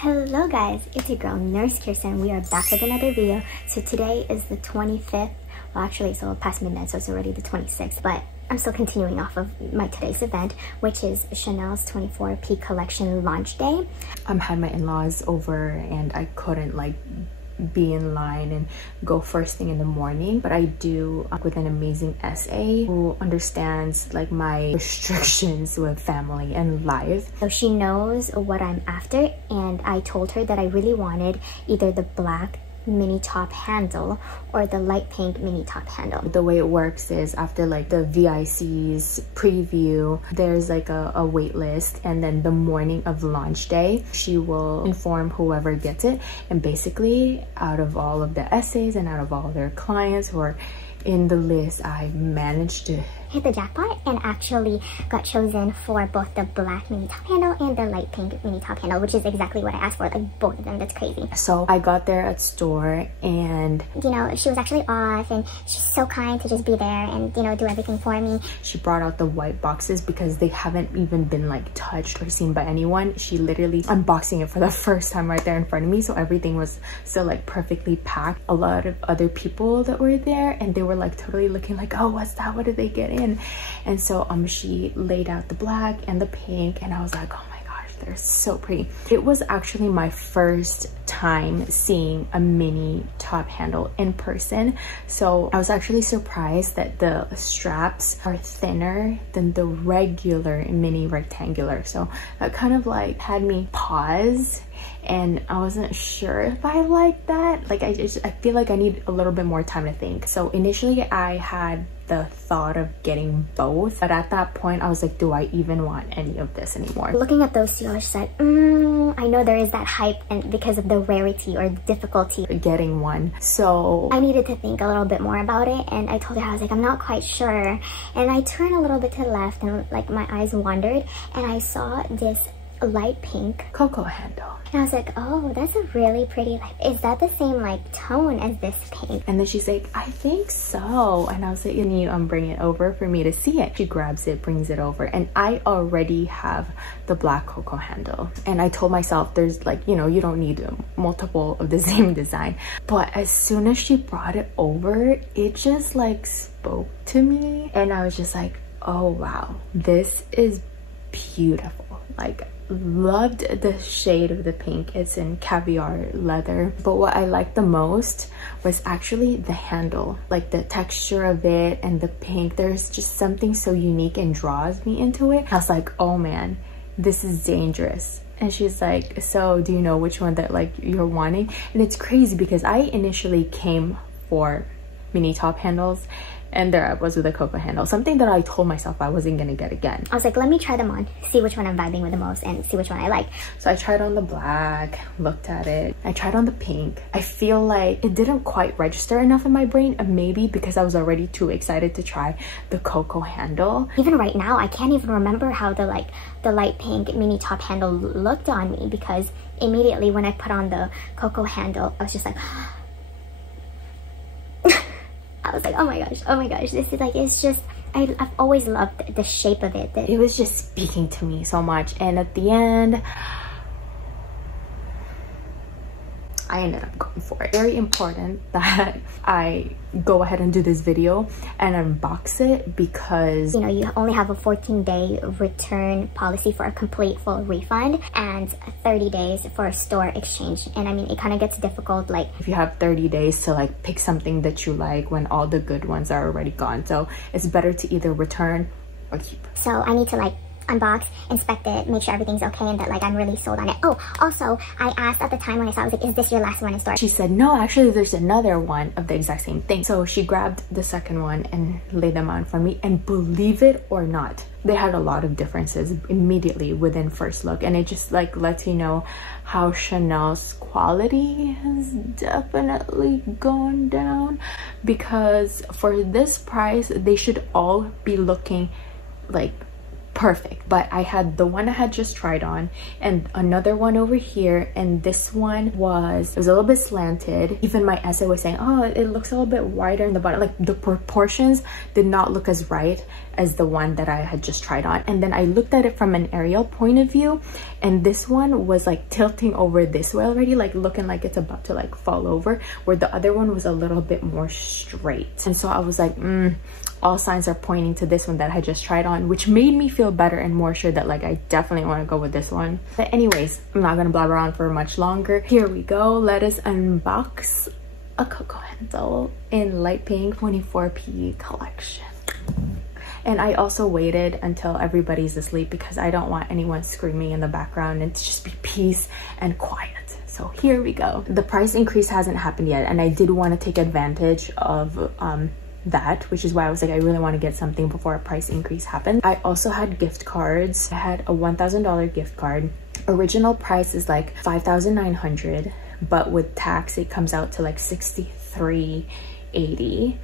Hello guys, it's your girl Nurse Kirsten. We are back with another video. So today is the 25th. Well, actually it's a little past midnight, so it's already the 26th, but I'm still continuing off of my today's event, which is Chanel's 24P collection launch day. Had my in-laws over and I couldn't be in line and go first thing in the morning, but I do with an amazing SA who understands my restrictions with family and life. So she knows what I'm after, and I told her that I really wanted either the black mini top handle or the light pink mini top handle. The way it works is after the VIC's preview, there's a wait list, and then the morning of launch day she will inform whoever gets it, and basically out of all of the essays and out of all their clients who are in the list, I managed to hit the jackpot and actually got chosen for both the black mini top handle and the light pink mini top handle, which is exactly what I asked for, both of them. That's crazy. So I got there at store, and she was actually off, and she's so kind to just be there and do everything for me. She brought out the white boxes because they haven't even been touched or seen by anyone. She literally unboxing it for the first time right there in front of me, so everything was still perfectly packed. A lot of other people that were there, and they were totally looking oh, what's that, what did they get in? And so she laid out the black and the pink, and I was like, oh my gosh, they're so pretty. It was actually my first time seeing a mini top handle in person, so I was actually surprised that the straps are thinner than the regular mini rectangular. So that kind of had me pause, and I wasn't sure if I like that. I feel I need a little bit more time to think. So initially I had the thought of getting both, but at that point I was like, do I even want any of this anymore? Looking at those two, I was like, I know there is that hype and because of the rarity or difficulty getting one, so I needed to think a little bit more about it. And I told her, I was like, I'm not quite sure, and I turned a little bit to the left, and my eyes wandered, and I saw this light pink Coco handle, and I was like, oh, that's a really pretty, is that the same tone as this pink? And then she's like, I think so. And I was like, can you bring it over for me to see it? She grabs it, brings it over, and I already have the black Coco handle, and I told myself there's you don't need multiple of the same design. But as soon as she brought it over, it just spoke to me, and I was just like, oh wow, this is beautiful. Loved the shade of the pink. It's in caviar leather, but what I liked the most was actually the handle, the texture of it and the pink. There's just something so unique and draws me into it. I was like, oh man, this is dangerous. And she's like, so do you know which one that you're wanting? And it's crazy because I initially came for mini top handles, and there I was with a Coco handle, something that I told myself I wasn't gonna get again. I was like, let me try them on, see which one I'm vibing with the most and see which one I like. So I tried on the black, looked at it, I tried on the pink. I feel it didn't quite register enough in my brain, maybe because I was already too excited to try the Coco handle. Even right now, I can't even remember how the light pink mini top handle looked on me, because immediately when I put on the Coco handle, I was just like, I was like, oh my gosh, this is it's just, I've always loved the shape of it. It was just speaking to me so much. And at the end, I ended up going for it. Very important that I go ahead and do this video and unbox it, because you only have a 14-day return policy for a complete full refund and 30 days for a store exchange. And I mean, it kind of gets difficult if you have 30 days to pick something that you like when all the good ones are already gone. So it's better to either return or keep. So I need to unbox, inspect it, make sure everything's okay, and that I'm really sold on it. Oh, also, I asked at the time when I saw it, I was like, is this your last one in store? She said, no, actually there's another one of the exact same thing. So she grabbed the second one and laid them on for me, and believe it or not, they had a lot of differences immediately within first look. And it just lets you know how Chanel's quality has definitely gone down, because for this price they should all be looking perfect. But I had the one I had just tried on, and another one over here, and this one was a little bit slanted. Even my essay was saying, oh, it looks a little bit wider in the bottom. The proportions did not look as right as the one that I had just tried on. And then I looked at it from an aerial point of view, and this one was like tilting over this way already, like looking like it's about to like fall over, where the other one was a little bit more straight. And so I was like, all signs are pointing to this one that I just tried on, which made me feel better and more sure that like I definitely want to go with this one. But anyways, I'm not gonna blabber on for much longer. Here we go. Let us unbox a Coco handle in light pink 24P collection. And I also waited until everybody's asleep because I don't want anyone screaming in the background, and to just be peace and quiet. So here we go. The price increase hasn't happened yet, and I did want to take advantage of that, which is why I was like, I really want to get something before a price increase happens. I also had gift cards. I had a $1,000 gift card. Original price is like $5,900, but with tax it comes out to like $63.80.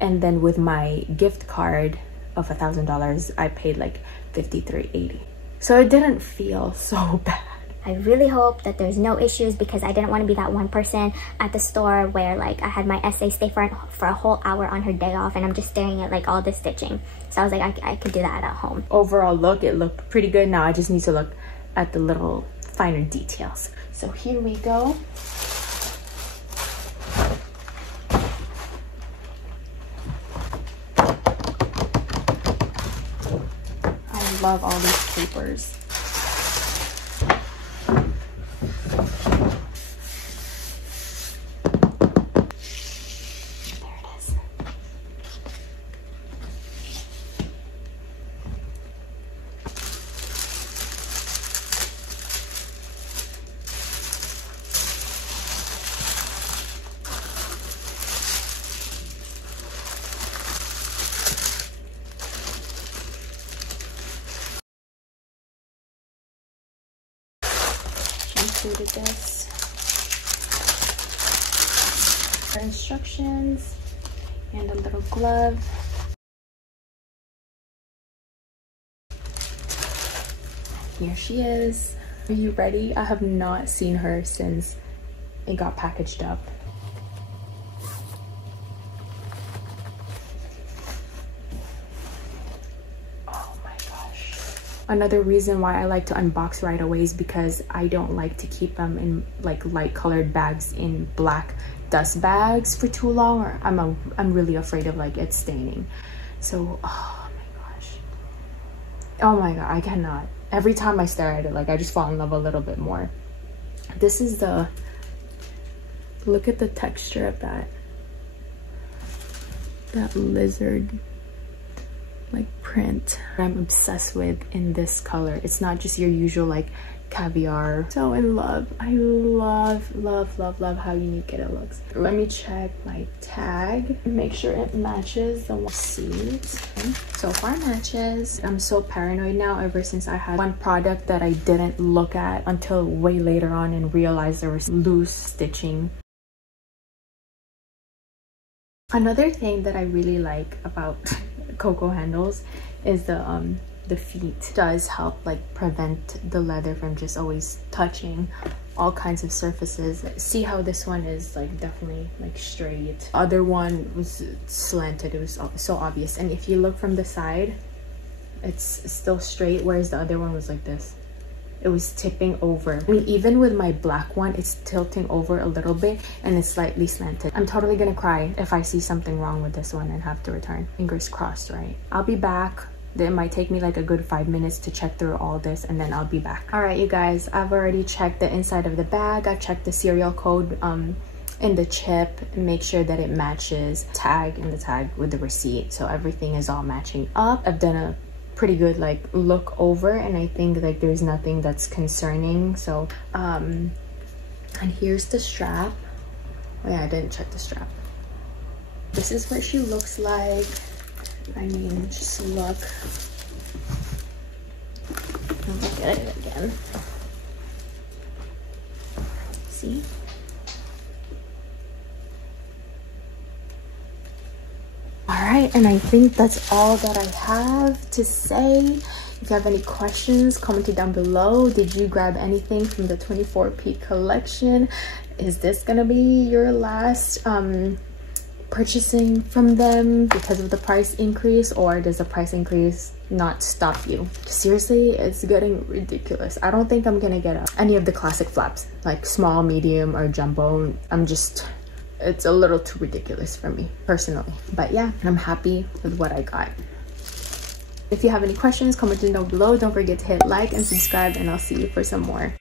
And then with my gift card of $1,000, I paid like $53.80. So it didn't feel so bad. I really hope that there's no issues, because I didn't want to be that one person at the store where like I had my essay stay for a whole hour on her day off and I'm just staring at like all this stitching. So I was like, I could do that at home. Overall look, it looked pretty good. Now I just need to look at the little finer details. So here we go. I love all these papers. Included this. Our instructions and a little glove. Here she is. Are you ready? I have not seen her since it got packaged up. Another reason why I like to unbox right away is because I don't like to keep them in like light colored bags in black dust bags for too long, or I'm really afraid of like it staining. So oh my god, I cannot. Every time I stare at it, like I just fall in love a little bit more. This is the, look at the texture of that lizard like print I'm obsessed with in this color. It's not just your usual like caviar. So in love. I love how unique it looks. Let me check my tag and make sure it matches the one seeds. So far matches. I'm so paranoid now ever since I had one product that I didn't look at until way later on and realized there was loose stitching. Another thing that I really like about Coco handles is the feet. It does help like prevent the leather from just always touching all kinds of surfaces. See how this one is like definitely like straight. The other one was slanted. It was so obvious. And if you look from the side, it's still straight, whereas the other one was like this. It was tipping over. I mean, even with my black one, it's tilting over a little bit and it's slightly slanted. I'm totally gonna cry if I see something wrong with this one and have to return. Fingers crossed, right? I'll be back. It might take me like a good 5 minutes to check through all this, and then I'll be back. All right, you guys, I've already checked the inside of the bag. I've checked the serial code in the chip and make sure that it matches tag in the tag with the receipt. So everything is all matching up. I've done a pretty good like look over, and I think like there's nothing that's concerning. So and here's the strap. Oh yeah, I didn't check the strap. This is what she looks like. I mean, just look. I'll look at it again. See? Alright, and I think that's all that I have to say. If you have any questions, comment it down below. Did you grab anything from the 24P collection? Is this gonna be your last purchasing from them because of the price increase, or does the price increase not stop you? Seriously, it's getting ridiculous. I don't think I'm gonna get any of the classic flaps, like small, medium, or jumbo. It's a little too ridiculous for me personally. But yeah, I'm happy with what I got. If you have any questions, comment down below. Don't forget to hit like and subscribe, and I'll see you for some more.